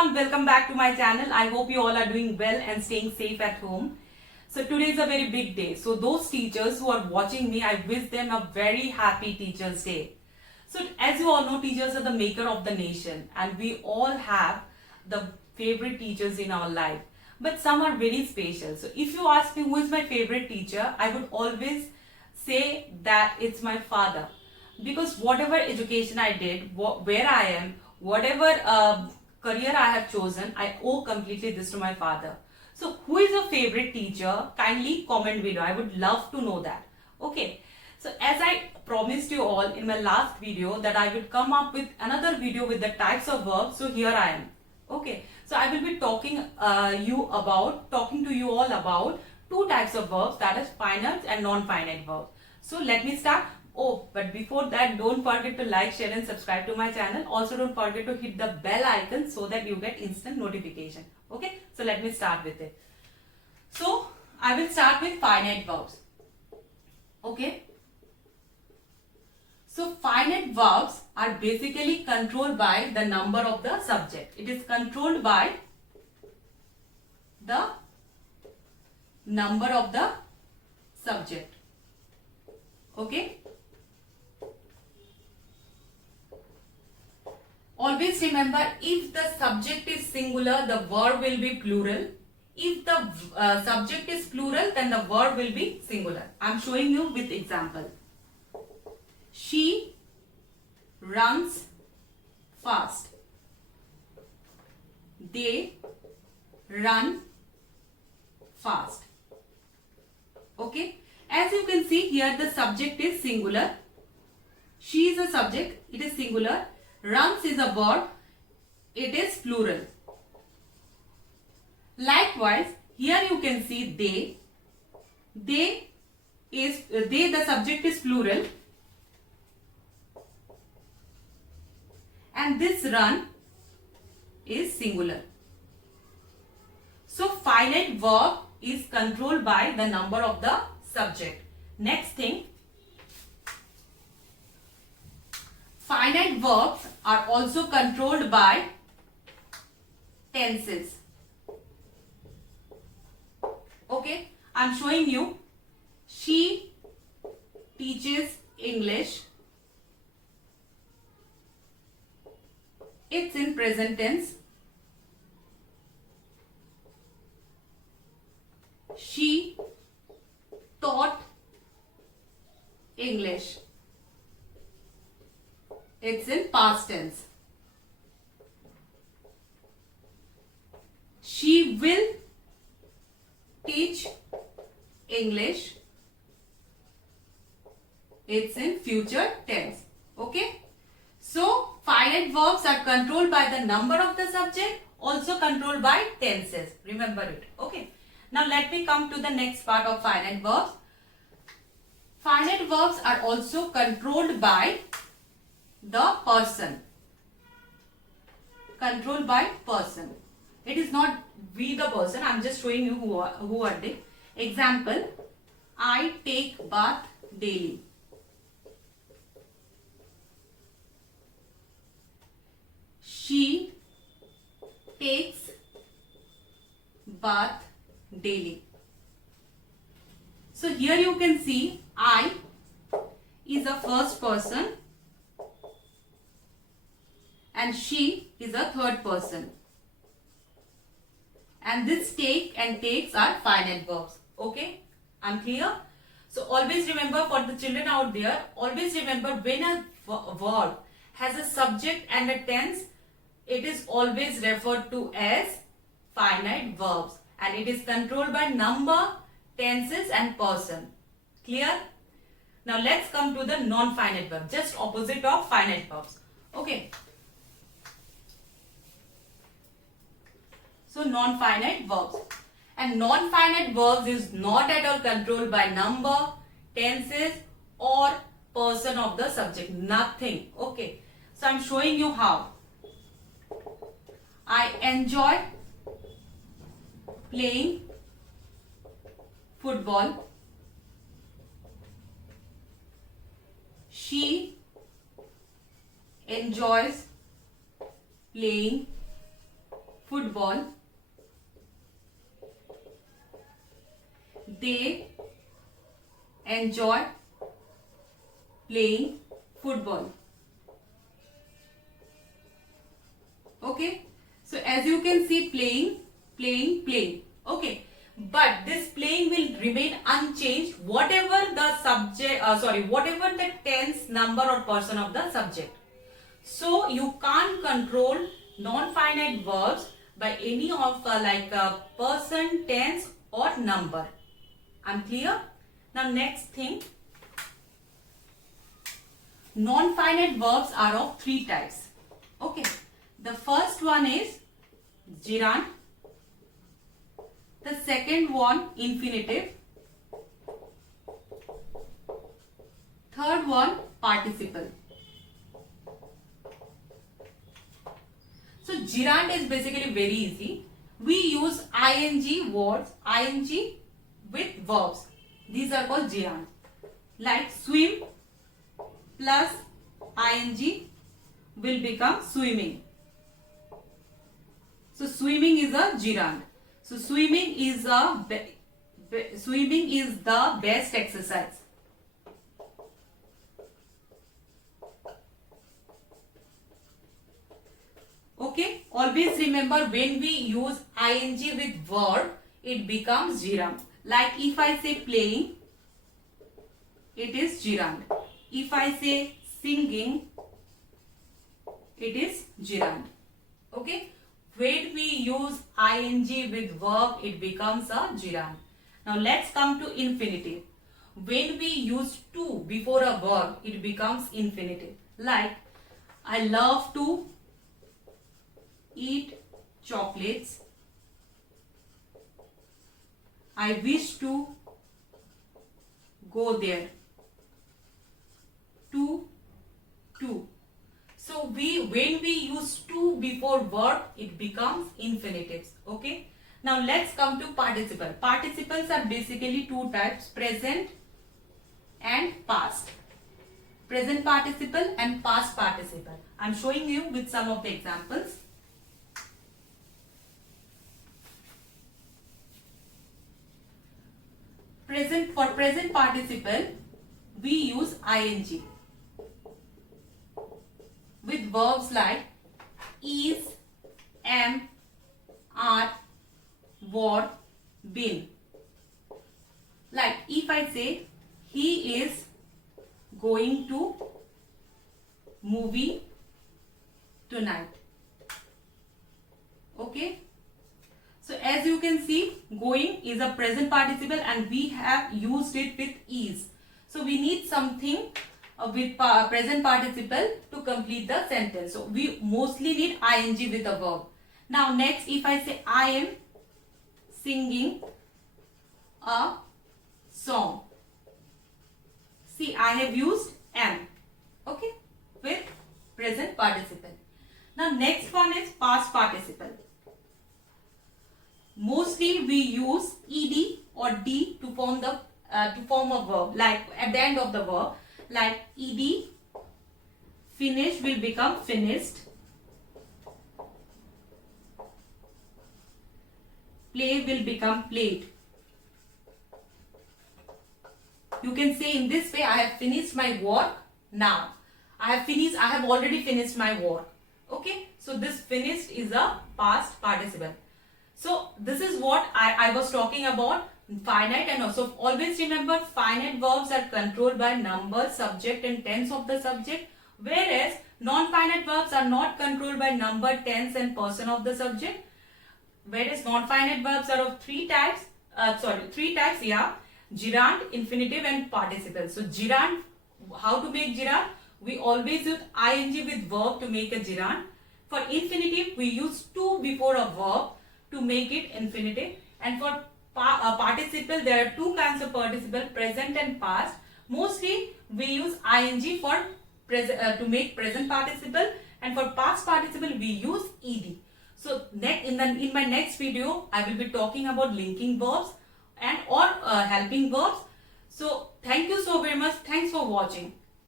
everyone, welcome back to my channel. I hope you all are doing well and staying safe at home. So today is a very big day. So those teachers who are watching me, I wish them a very happy Teachers Day. So as you all know, teachers are the maker of the nation and we all have the favorite teachers in our life. But some are very special. So if you ask me who is my favorite teacher, I would always say that it's my father. Because whatever education I did, where I am, whatever career I have chosen, I owe completely this to my father. So who is your favorite teacher? Kindly comment below. I would love to know that. Okay. So as I promised you all in my last video that I would come up with another video with the types of verbs. So here I am. Okay. So I will be talking to you all about two types of verbs, that is finite and non-finite verbs. So let me start. Oh, but before that, don't forget to like, share and subscribe to my channel. Also, don't forget to hit the bell icon so that you get instant notification. Okay, so let me start with it. So, I will start with finite verbs. Okay. So, finite verbs are basically controlled by the number of the subject. It is controlled by the number of the subject. Okay. Always remember, if the subject is singular, the verb will be plural. If the subject is plural, then the verb will be singular. I am showing you with example. She runs fast. They run fast. Okay. As you can see here, the subject is singular. She is a subject, it is singular. Runs is a verb, it is plural. Likewise, here you can see they. The subject is plural. And this run is singular. So, finite verb is controlled by the number of the subject. Next thing, finite verbs are also controlled by tenses. Okay, I am showing you. She teaches English. It's in present tense. She taught English. It's in past tense. She will teach English. It's in future tense. Okay. So, finite verbs are controlled by the number of the subject, also controlled by tenses. Remember it. Okay. Now, let me come to the next part of finite verbs. Finite verbs are also controlled by the person. Controlled by person. It is not we the person. I am just showing you who are they. Example, I take bath daily. She takes bath daily. So here you can see I is a first person and she is a third person. And this take and takes are finite verbs. Okay, I'm clear? So always remember, for the children out there, always remember, when a verb has a subject and a tense, it is always referred to as finite verbs. And it is controlled by number, tenses and person. Clear? Now let's come to the non-finite verb, just opposite of finite verbs. Okay. So non-finite verbs. And non-finite verbs is not at all controlled by number, tenses or person of the subject. Nothing. Okay. So I am showing you how. I enjoy playing football. She enjoys playing football. They enjoy playing football. Okay, so as you can see, playing. Okay, but this playing will remain unchanged whatever the subject, whatever the tense, number or person of the subject. So you can't control non-finite verbs by any of person, tense or number. I'm clear? Now next thing, non-finite verbs are of three types. Okay, the first one is gerund, the second one infinitive, third one participle. So gerund is basically very easy. We use ing words, ing with verbs. These are called gerund. Like swim plus ing will become swimming. So swimming is a gerund. So swimming is the best exercise. Okay, always remember when we use ing with verb, it becomes gerund. Like if I say playing, it is gerund. If I say singing, it is gerund. Okay, when we use ing with verb, it becomes a gerund. Now let's come to infinitive. When we use to before a verb, it becomes infinitive. Like I love to eat chocolates. I wish to go there. To. So when we use to before verb, it becomes infinitives. Okay. Now let's come to participle. Participles are basically two types: present and past. Present participle and past participle. I'm showing you with some of the examples. For present participle, we use ing with verbs like is, am, are, were, been. Like if I say he is going to movie tonight. Okay. So as you can see, going is a present participle and we have used it with is. So we need something with present participle to complete the sentence. So we mostly need ing with a verb. Now next, if I say I am singing a song. See, I have used am. Okay, with present participle. Now next one is past participle. Mostly we use ed or d to form a verb, like at the end of the verb, like ed, finish will become finished, play will become played. You can say in this way, I have finished my work now. I have already finished my work. Okay, so this finished is a past participle. So this is what I was talking about, finite and also always remember finite verbs are controlled by number, subject and tense of the subject, whereas non-finite verbs are not controlled by number, tense and person of the subject. Whereas non-finite verbs are of three types, gerund, infinitive and participle. So gerund, how to make gerund? We always use ing with verb to make a gerund. For infinitive, we use to before a verb to make it infinitive, and for participle there are two kinds of participle, present and past. Mostly we use ing for to make present participle, and for past participle we use ed. So in my next video I will be talking about linking verbs and or helping verbs. So thank you so very much. Thanks for watching.